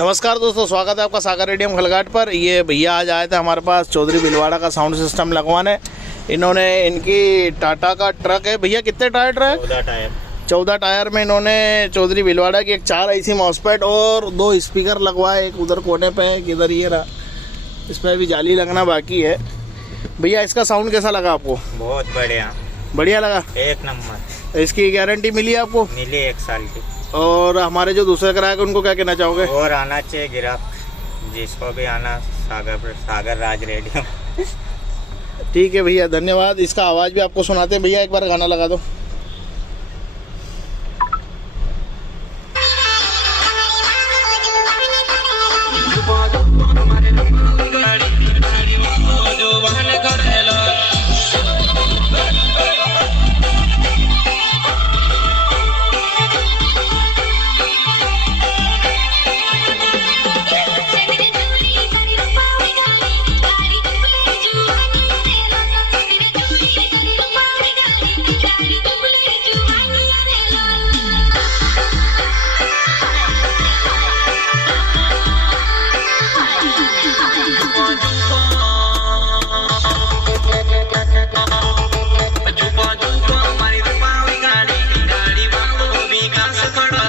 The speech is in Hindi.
नमस्कार दोस्तों, स्वागत है आपका सागर रेडियम खलघाट पर। ये भैया आज आए थे हमारे पास चौधरी भिलवाड़ा का साउंड सिस्टम लगवाने। इन्होंने इनकी टाटा का ट्रक है। भैया कितने टायर ट्रक? 14 टायर। 14 टायर में इन्होंने चौधरी भिलवाड़ा की एक 4 IC मॉसफेट और 2 स्पीकर लगवाए। एक उधर कोने पे है, किधर ये रहा, इस पर भी जाली लगना बाकी है। भैया इसका साउंड कैसा लगा आपको? बहुत बढ़िया, बढ़िया लगा, एक नंबर। इसकी गारंटी मिली आपको? मिली 1 साल की। और हमारे जो दूसरे ग्राहक है उनको क्या कहना चाहोगे? और आना चाहिए ग्राहक, जिसको भी आना, सागर राज रेडियम। ठीक है भैया, धन्यवाद। इसका आवाज़ भी आपको सुनाते हैं। भैया एक बार गाना लगा दो।